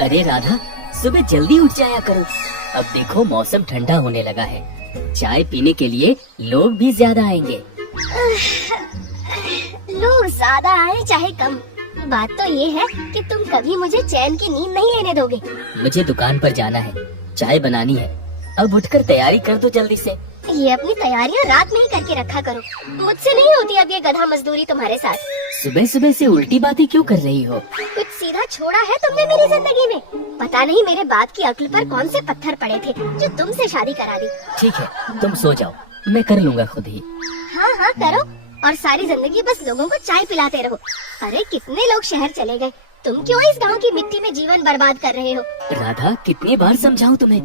अरे राधा, सुबह जल्दी उठ जाया करो। अब देखो मौसम ठंडा होने लगा है, चाय पीने के लिए लोग भी ज्यादा आएंगे। लोग ज्यादा आए चाहे कम, बात तो ये है कि तुम कभी मुझे चैन की नींद नहीं लेने दोगे। मुझे दुकान पर जाना है, चाय बनानी है। अब उठकर तैयारी कर दो जल्दी से। ये अपनी तैयारियां रात में ही करके रखा करो, मुझसे नहीं होती अब ये गधा मजदूरी तुम्हारे साथ। सुबह सुबह से उल्टी बातें क्यों कर रही हो? कुछ सीधा छोड़ा है तुमने मेरी जिंदगी में? पता नहीं मेरे बाप की अक्ल पर कौन से पत्थर पड़े थे जो तुमसे शादी करा दी। ठीक है, तुम सो जाओ, मैं कर लूँगा खुद ही। हाँ हाँ करो, और सारी जिंदगी बस लोगों को चाय पिलाते रहो। अरे कितने लोग शहर चले गए, तुम क्यों इस गांव की मिट्टी में जीवन बर्बाद कर रहे हो? राधा, कितनी बार समझाऊं तुम्हें,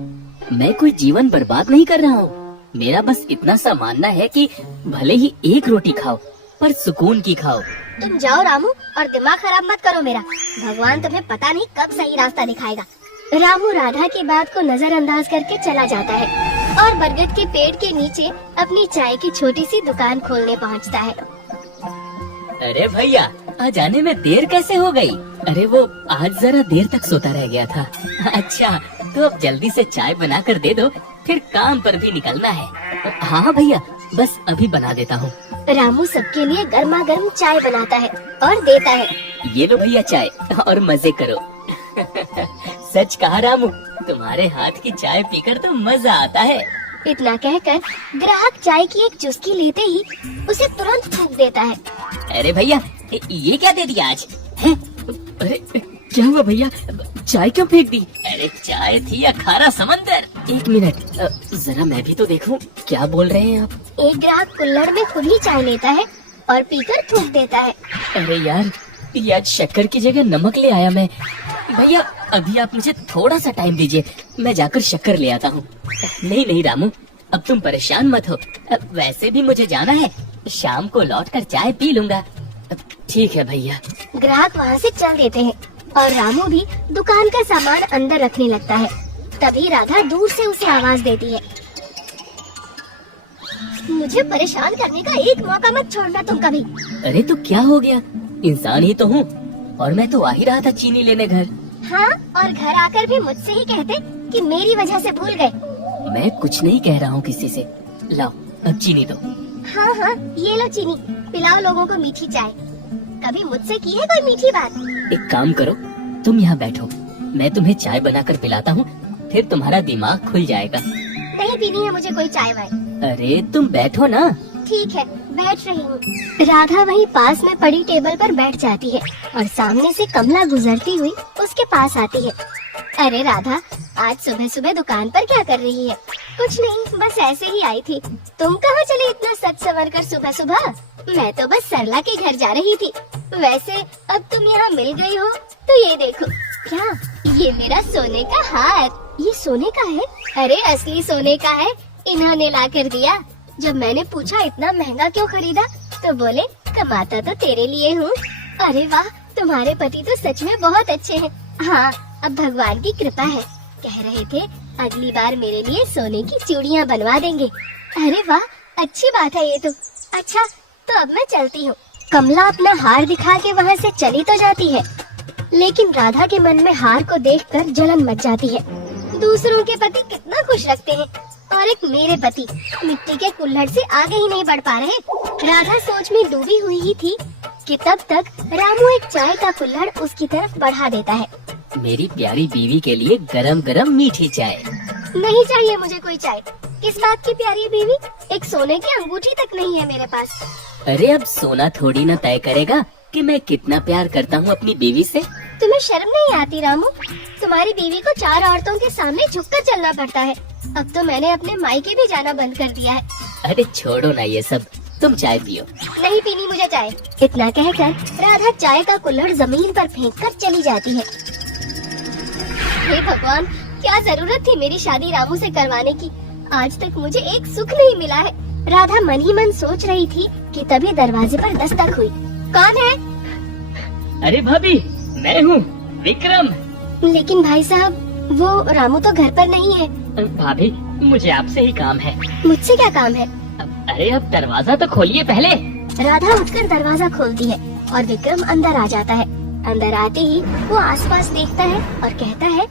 मैं कोई जीवन बर्बाद नहीं कर रहा हूँ। मेरा बस इतना सा मानना है कि भले ही एक रोटी खाओ पर सुकून की खाओ। तुम जाओ रामू, और दिमाग खराब मत करो मेरा। भगवान तुम्हें पता नहीं कब सही रास्ता दिखाएगा। रामू राधा की बात को नजरअंदाज करके चला जाता है और बरगद के पेड़ के नीचे अपनी चाय की छोटी सी दुकान खोलने पहुंचता है। अरे भैया, आज आने में देर कैसे हो गई? अरे वो आज जरा देर तक सोता रह गया था। अच्छा, तो अब जल्दी से चाय बना कर दे दो, फिर काम पर भी निकलना है। हाँ भैया, बस अभी बना देता हूँ। रामू सबके लिए गर्मा गर्म चाय बनाता है और देता है। ये लो भैया चाय, और मजे करो। सच कहा रामू, तुम्हारे हाथ की चाय पीकर तो मजा आता है। इतना कहकर ग्राहक चाय की एक चुस्की लेते ही उसे तुरंत फूंक देता है। अरे भैया, ये क्या दे दिया आज? हैं? अरे क्या हुआ भैया, चाय क्यों फेंक दी? अरे चाय थी या खारा समंदर? एक मिनट, जरा मैं भी तो देखूं, क्या बोल रहे हैं आप? एक ग्राहक कुल्हड़ में खुद ही चाय लेता है और पीकर थूक देता है। अरे यार, ये आज शक्कर की जगह नमक ले आया मैं। भैया अभी आप मुझे थोड़ा सा टाइम दीजिए, मैं जाकर शक्कर ले आता हूँ। नहीं नहीं रामू, अब तुम परेशान मत हो, वैसे भी मुझे जाना है, शाम को लौटकर चाय पी लूंगा। ठीक है भैया। ग्राहक वहाँ से चल देते हैं और रामू भी दुकान का सामान अंदर रखने लगता है। तभी राधा दूर से उसे आवाज देती है, मुझे परेशान करने का एक मौका मत छोड़ना तुम कभी। अरे तो क्या हो गया, इंसान ही तो हूँ, और मैं तो आ ही रहा था चीनी लेने घर। हाँ, और घर आकर भी मुझसे ही कहते कि मेरी वजह से भूल गए। मैं कुछ नहीं कह रहा हूँ किसी से। लाओ अब चीनी दो। हाँ हाँ, ये लो चीनी, पिलाओ लोगों को मीठी चाय। कभी मुझसे की है कोई मीठी बात? एक काम करो, तुम यहाँ बैठो, मैं तुम्हें चाय बनाकर पिलाता हूँ, फिर तुम्हारा दिमाग खुल जाएगा। नहीं पीनी है मुझे कोई चाय वाय। अरे तुम बैठो ना। ठीक है, बैठ रही हूँ। राधा वहीं पास में पड़ी टेबल पर बैठ जाती है और सामने से कमला गुजरती हुई उसके पास आती है। अरे राधा, आज सुबह सुबह दुकान पर क्या कर रही है? कुछ नहीं, बस ऐसे ही आई थी। तुम कहाँ चले इतना सज संवर कर सुबह सुबह? मैं तो बस सरला के घर जा रही थी। वैसे अब तुम यहाँ मिल गई हो तो ये देखो। क्या? ये मेरा सोने का हार। ये सोने का है? अरे असली सोने का है, इन्होंने ला कर दिया। जब मैंने पूछा इतना महंगा क्यों खरीदा, तो बोले कमाता तो तेरे लिए हूँ। अरे वाह, तुम्हारे पति तो सच में बहुत अच्छे हैं। हाँ, अब भगवान की कृपा है। कह रहे थे अगली बार मेरे लिए सोने की चूड़ियाँ बनवा देंगे। अरे वाह, अच्छी बात है ये तो। अच्छा, तो अब मैं चलती हूँ। कमला अपना हार दिखा के वहाँ से चली तो जाती है, लेकिन राधा के मन में हार को देखकर जलन मच जाती है। दूसरों के पति कितना खुश रखते हैं, और एक मेरे पति मिट्टी के कुल्हड़ से आगे ही नहीं बढ़ पा रहे। राधा सोच में डूबी हुई ही थी कि तब तक रामू एक चाय का कुल्हड़ उसकी तरफ बढ़ा देता है। मेरी प्यारी बीवी के लिए गरम गरम मीठी चाय। नहीं चाहिए मुझे कोई चाय। किस बात की प्यारी बीवी? एक सोने की अंगूठी तक नहीं है मेरे पास। अरे अब सोना थोड़ी ना तय करेगा कि मैं कितना प्यार करता हूँ अपनी बीवी से। तुम्हें शर्म नहीं आती रामू? तुम्हारी बीवी को 4 औरतों के सामने झुककर चलना पड़ता है। अब तो मैंने अपने मायके भी जाना बंद कर दिया है। अरे छोड़ो ना ये सब, तुम चाय पियो। नहीं पीनी मुझे चाय। इतना कहकर राधा चाय का कुल्हड़ जमीन पर फेंककर चली जाती है। हे भगवान, क्या जरूरत थी मेरी शादी रामू से करवाने की? आज तक मुझे एक सुख नहीं मिला है। राधा मन ही मन सोच रही थी कि तभी दरवाजे पर दस्तक हुई। कौन है? अरे भाभी, मैं हूँ विक्रम। लेकिन भाई साहब, वो रामू तो घर पर नहीं है। भाभी, मुझे आपसे ही काम है। मुझसे क्या काम है? अरे अब दरवाजा तो खोलिए पहले। राधा उठकर दरवाजा खोलती है और विक्रम अंदर आ जाता है। अंदर आते ही वो आसपास देखता है और कहता है,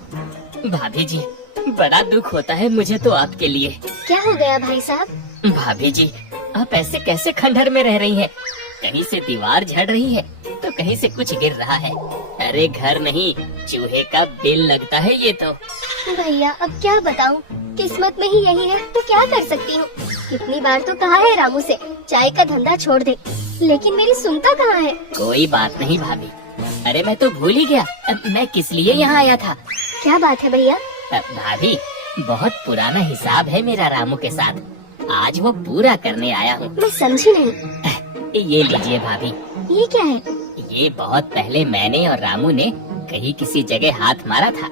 भाभी जी, बड़ा दुख होता है मुझे तो आपके लिए। क्या हो गया भाई साहब? भाभी जी, आप ऐसे कैसे खंडहर में रह रही हैं? कहीं से दीवार झड़ रही है तो कहीं से कुछ गिर रहा है। अरे घर नहीं, चूहे का बिल लगता है ये तो। भैया अब क्या बताऊं, किस्मत में ही यही है तो क्या कर सकती हूँ। कितनी बार तो कहा है रामू से चाय का धंधा छोड़ दे, लेकिन मेरी सुनता कहाँ है। कोई बात नहीं भाभी, अरे मैं तो भूल ही गया मैं किस लिए यहाँ आया था। क्या बात है भैया? भाभी, बहुत पुराना हिसाब है मेरा रामू के साथ, आज वो पूरा करने आया हूँ। मैं समझी नहीं। ये लीजिए भाभी। ये क्या है? ये बहुत पहले मैंने और रामू ने कहीं किसी जगह हाथ मारा था,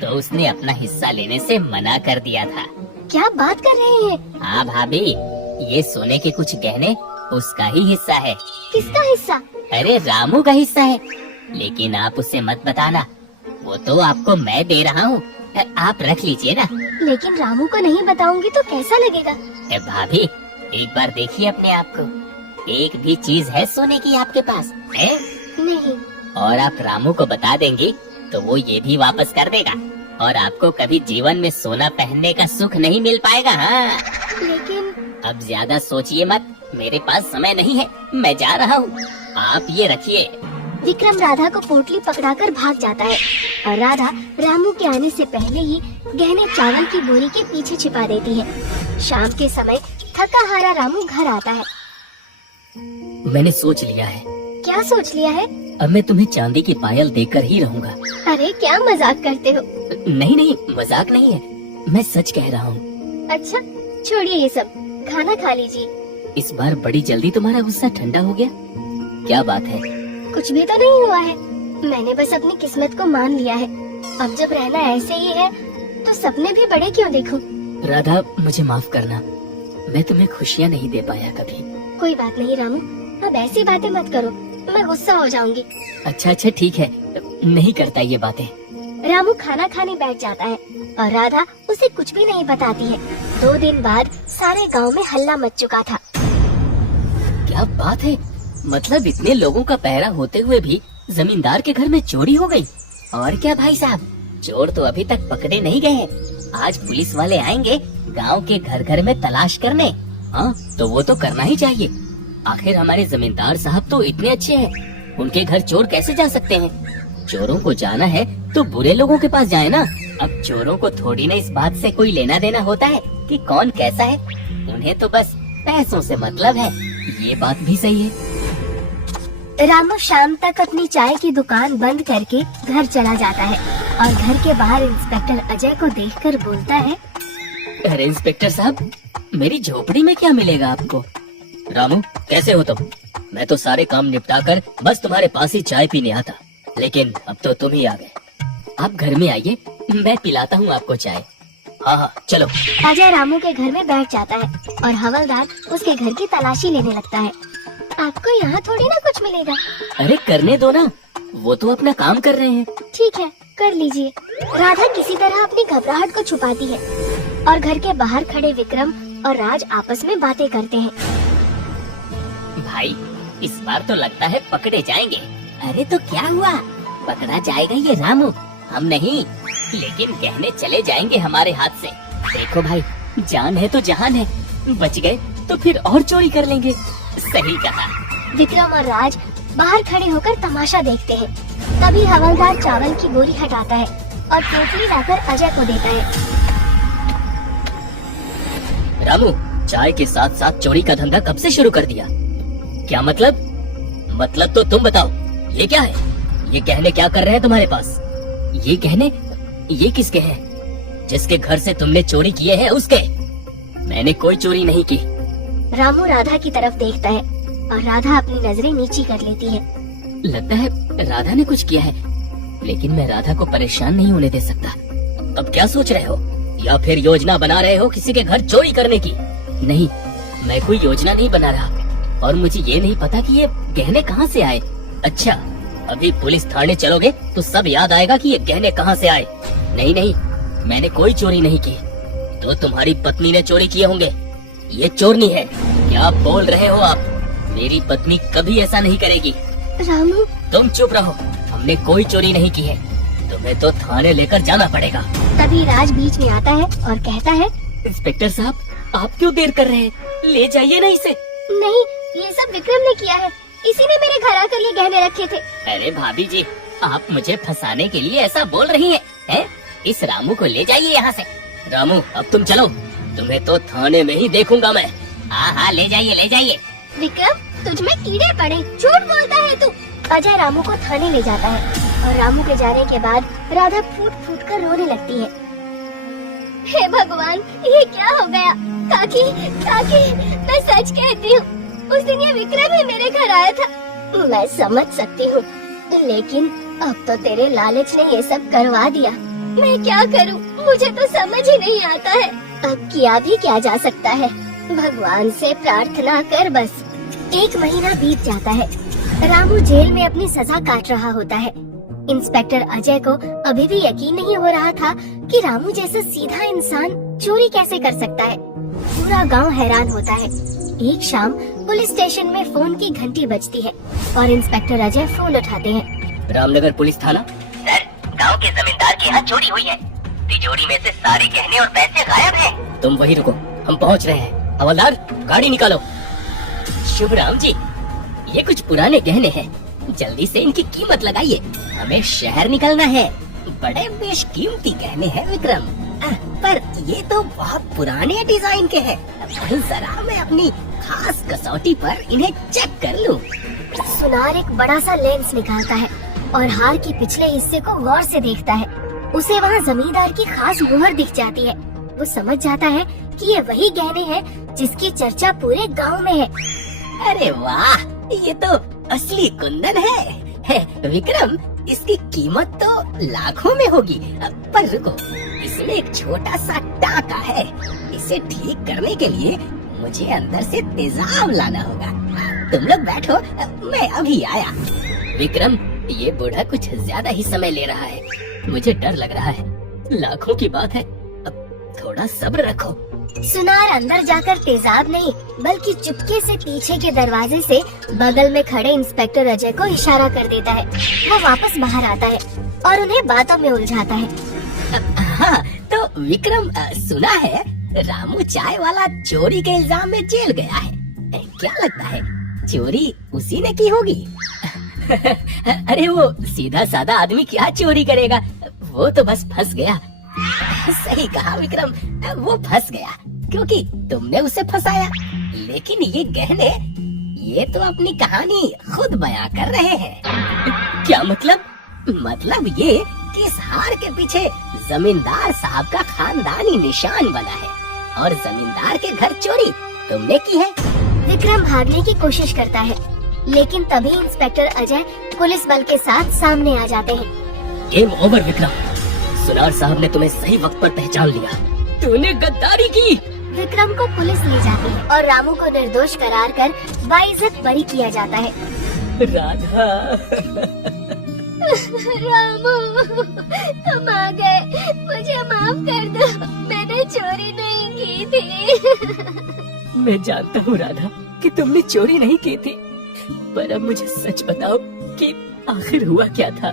तो उसने अपना हिस्सा लेने से मना कर दिया था। क्या बात कर रहे हैं? हाँ भाभी, ये सोने के कुछ गहने उसका ही हिस्सा है। किसका हिस्सा? अरे रामू का हिस्सा है, लेकिन आप उसे मत बताना, वो तो आपको मैं दे रहा हूँ, आप रख लीजिए ना। लेकिन रामू को नहीं बताऊंगी तो कैसा लगेगा? भाभी, एक बार देखिए अपने आप को, एक भी चीज है सोने की आपके पास है? नहीं। और आप रामू को बता देंगी तो वो ये भी वापस कर देगा और आपको कभी जीवन में सोना पहनने का सुख नहीं मिल पाएगा। हाँ, लेकिन अब ज्यादा सोचिए मत, मेरे पास समय नहीं है, मैं जा रहा हूँ, आप ये रखिए। विक्रम राधा को पोटली पकड़ाकर भाग जाता है और राधा रामू के आने से पहले ही गहने चावल की बोरी के पीछे छिपा देती है। शाम के समय थका हारा रामू घर आता है। मैंने सोच लिया है। क्या सोच लिया है? अब मैं तुम्हें चांदी की पायल देकर ही रहूंगा। अरे क्या मजाक करते हो? नहीं नहीं, मजाक नहीं है, मैं सच कह रहा हूँ। अच्छा छोड़िए ये सब, खाना खा लीजिए। इस बार बड़ी जल्दी तुम्हारा गुस्सा ठंडा हो गया, क्या बात है? कुछ भी तो नहीं हुआ है, मैंने बस अपनी किस्मत को मान लिया है। अब जब रहना ऐसे ही है तो सपने भी बड़े क्यों देखूं? राधा, मुझे माफ करना, मैं तुम्हें खुशियाँ नहीं दे पाया कभी। कोई बात नहीं रामू, अब ऐसी बातें मत करो, मैं गुस्सा हो जाऊंगी। अच्छा अच्छा ठीक है, नहीं करता ये बातें। रामू खाना खाने बैठ जाता है और राधा उसे कुछ भी नहीं बताती है। 2 दिन बाद सारे गांव में हल्ला मच चुका था। क्या बात है, मतलब इतने लोगों का पहरा होते हुए भी जमींदार के घर में चोरी हो गई? और क्या भाई साहब, चोर तो अभी तक पकड़े नहीं गए हैं, आज पुलिस वाले आएंगे गांव के घर घर में तलाश करने। हाँ, तो वो तो करना ही चाहिए, आखिर हमारे जमींदार साहब तो इतने अच्छे हैं, उनके घर चोर कैसे जा सकते हैं? चोरों को जाना है तो बुरे लोगों के पास जाए ना। अब चोरों को थोड़ी ना इस बात से कोई लेना देना होता है कि कौन कैसा है, उन्हें तो बस पैसों से मतलब है। ये बात भी सही है। रामू शाम तक अपनी चाय की दुकान बंद करके घर चला जाता है और घर के बाहर इंस्पेक्टर अजय को देखकर बोलता है, अरे इंस्पेक्टर साहब, मेरी झोपड़ी में क्या मिलेगा आपको? रामू, कैसे हो तुम? मैं तो सारे काम निपटा कर बस तुम्हारे पास ही चाय पीने आता, लेकिन अब तो तुम ही आ गए। आप घर में आइए, मैं पिलाता हूँ आपको चाय। हाँ हाँ चलो। अजय रामू के घर में बैठ जाता है और हवलदार उसके घर की तलाशी लेने लगता है। आपको यहाँ थोड़ी ना कुछ मिलेगा। अरे करने दो ना, वो तो अपना काम कर रहे हैं। ठीक है, कर लीजिए। राधा किसी तरह अपनी घबराहट को छुपाती है और घर के बाहर खड़े विक्रम और राज आपस में बातें करते हैं। भाई, इस बार तो लगता है पकड़े जाएंगे। अरे तो क्या हुआ, पकड़ा जाएगा ये रामू, हम नहीं, लेकिन गहने चले जाएंगे हमारे हाथ से। देखो भाई, जान है तो जहान है, बच गए तो फिर और चोरी कर लेंगे। सही कहा। विक्रम और राज बाहर खड़े होकर तमाशा देखते हैं। तभी हवलदार चावल की बोरी हटाता है और पोटली लाकर अजय को देता है। रामू, चाय के साथ साथ चोरी का धंधा कब से शुरू कर दिया? क्या मतलब? मतलब तो तुम बताओ, ये क्या है? ये गहने क्या कर रहे हैं तुम्हारे पास? ये गहने, ये किसके हैं? जिसके घर से तुमने चोरी किए हैं उसके। मैंने कोई चोरी नहीं की। रामू राधा की तरफ देखता है और राधा अपनी नजरें नीची कर लेती है। लगता है राधा ने कुछ किया है, लेकिन मैं राधा को परेशान नहीं होने दे सकता। अब क्या सोच रहे हो, या फिर योजना बना रहे हो किसी के घर चोरी करने की? नहीं, मैं कोई योजना नहीं बना रहा, और मुझे ये नहीं पता कि ये गहने कहाँ से आए। अच्छा, अभी पुलिस थाने चलोगे तो सब याद आएगा कि ये गहने कहाँ से आए। नहीं नहीं, मैंने कोई चोरी नहीं की। तो तुम्हारी पत्नी ने चोरी किए होंगे, ये चोरनी है। क्या बोल रहे हो आप? मेरी पत्नी कभी ऐसा नहीं करेगी। रामू, तुम चुप रहो, हमने कोई चोरी नहीं की है। तुम्हें तो थाने लेकर जाना पड़ेगा। तभी राज बीच में आता है और कहता है, इंस्पेक्टर साहब, आप क्यों देर कर रहे हैं? ले जाइए ना इसे। नहीं, ये सब विक्रम ने किया है। इसी ने मेरे घर आकर ये गहने रखे थे। अरे भाभी जी, आप मुझे फंसाने के लिए ऐसा बोल रही हैं? इस रामू को ले जाइए यहाँ से। रामू, अब तुम चलो, तुम्हें तो थाने में ही देखूंगा मैं। हाँ हाँ, ले जाइए ले जाइए। विक्रम, तुझ में कीड़े पड़े, झूठ बोलता है तू। अजय रामू को थाने ले जाता है और रामू के जाने के बाद राधा फूट फूट कर रोने लगती है। हे भगवान, ये क्या हो गया? काकी, काकी, मैं सच कहती हूँ, उस दिन ये विक्रम ही मेरे घर आया था। मैं समझ सकती हूँ, लेकिन अब तो तेरे लालच ने ये सब करवा दिया। मैं क्या करूँ? मुझे तो समझ ही नहीं आता है। अब किया भी क्या जा सकता है? भगवान से प्रार्थना कर बस। 1 महीना बीत जाता है। रामू जेल में अपनी सजा काट रहा होता है। इंस्पेक्टर अजय को अभी भी यकीन नहीं हो रहा था कि रामू जैसा सीधा इंसान चोरी कैसे कर सकता है। पूरा गांव हैरान होता है। एक शाम पुलिस स्टेशन में फोन की घंटी बजती है और इंस्पेक्टर अजय फोन उठाते हैं। रामनगर पुलिस थाना। सर, गांव के जमींदार के यहाँ चोरी हुई है। तिजोरी में से सारे गहने और पैसे गायब हैं। तुम वहीं रुको, हम पहुँच रहे हैं। हवलदार, गाड़ी निकालो। शुभ राम जी, ये कुछ पुराने गहने हैं, जल्दी से इनकी कीमत लगाइए, हमें शहर निकलना है। बड़े बेशकीमती गहने हैं विक्रम, पर ये तो बहुत पुराने डिजाइन के हैं। जरा मैं अपनी खास कसौटी पर इन्हें चेक कर लूं। सुनार एक बड़ा सा लेंस निकालता है और हार के पिछले हिस्से को गौर से देखता है। उसे वहाँ जमींदार की खास मुहर दिख जाती है। वो समझ जाता है कि ये वही गहने हैं जिसकी चर्चा पूरे गांव में है। अरे वाह, ये तो असली कुंदन है विक्रम, इसकी कीमत तो लाखों में होगी। पर रुको, इसमें एक छोटा सा टाका है। इसे ठीक करने के लिए मुझे अंदर से तेजाब लाना होगा। तुम लोग बैठो, मैं अभी आया। विक्रम, ये बूढ़ा कुछ ज्यादा ही समय ले रहा है, मुझे डर लग रहा है। लाखों की बात है, अब थोड़ा सब्र रखो। सुनार अंदर जाकर तेजाब नहीं बल्कि चुपके से पीछे के दरवाजे से बगल में खड़े इंस्पेक्टर अजय को इशारा कर देता है। वो वापस बाहर आता है और उन्हें बातों में उलझाता है। हाँ, तो विक्रम, सुना है रामू चाय वाला चोरी के इल्जाम में जेल गया है। क्या लगता है चोरी उसी ने की होगी? अरे वो सीधा साधा आदमी क्या चोरी करेगा, वो तो बस फंस गया। सही कहा विक्रम, वो फंस गया क्योंकि तुमने उसे फंसाया। लेकिन ये गहने, ये तो अपनी कहानी खुद बयां कर रहे हैं। क्या मतलब? मतलब ये कि इस हार के पीछे जमींदार साहब का खानदानी निशान बना है और जमींदार के घर चोरी तुमने की है। विक्रम भागने की कोशिश करता है, लेकिन तभी इंस्पेक्टर अजय पुलिस बल के साथ सामने आ जाते हैं। गेम ओवर विक्रम, सुनार साहब ने तुम्हें सही वक्त पर पहचान लिया। तूने गद्दारी की। विक्रम को पुलिस ले जाती है और रामू को निर्दोष करार कर बाइज्जत बरी किया जाता है। राधा। रामू, तुम आ गए, मुझे माफ कर दो, मैंने चोरी नहीं की थी। मैं जानता हूँ राधा कि तुमने चोरी नहीं की थी, पर अब मुझे सच बताओ कि आखिर हुआ क्या था।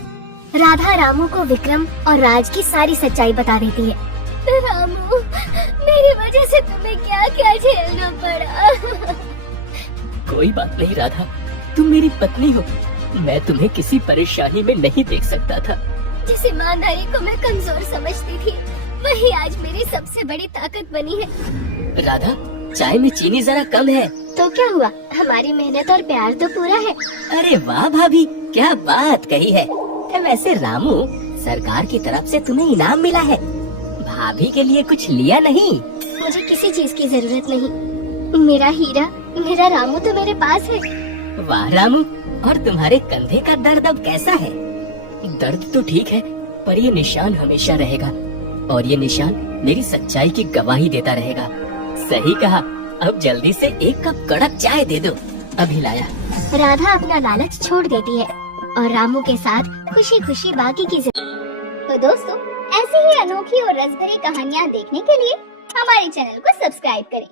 राधा रामू को विक्रम और राज की सारी सच्चाई बता देती है। रामू, मेरी वजह से तुम्हें क्या क्या झेलना पड़ा। कोई बात नहीं राधा, तुम मेरी पत्नी हो, मैं तुम्हें किसी परेशानी में नहीं देख सकता था। जिस ईमानदारी को मैं कमजोर समझती थी, वही आज मेरी सबसे बड़ी ताकत बनी है। राधा, चाय में चीनी जरा कम है। तो क्या हुआ, हमारी मेहनत और प्यार तो पूरा है। अरे वाह भाभी, क्या बात कही है। वैसे रामू, सरकार की तरफ से तुम्हें इनाम मिला है, भाभी के लिए कुछ लिया नहीं? मुझे किसी चीज की जरूरत नहीं, मेरा हीरा, मेरा रामू तो मेरे पास है। वाह रामू, और तुम्हारे कंधे का दर्द अब कैसा है? दर्द तो ठीक है, पर ये निशान हमेशा रहेगा, और ये निशान मेरी सच्चाई की गवाही देता रहेगा। सही कहा, अब जल्दी से 1 कप कड़क चाय दे दो, अभी लाया। राधा अपना लालच छोड़ देती है और रामू के साथ खुशी खुशी बाकी की जिंदगी। तो दोस्तों, ऐसी ही अनोखी और रस भरी कहानियाँ देखने के लिए हमारे चैनल को सब्सक्राइब करें।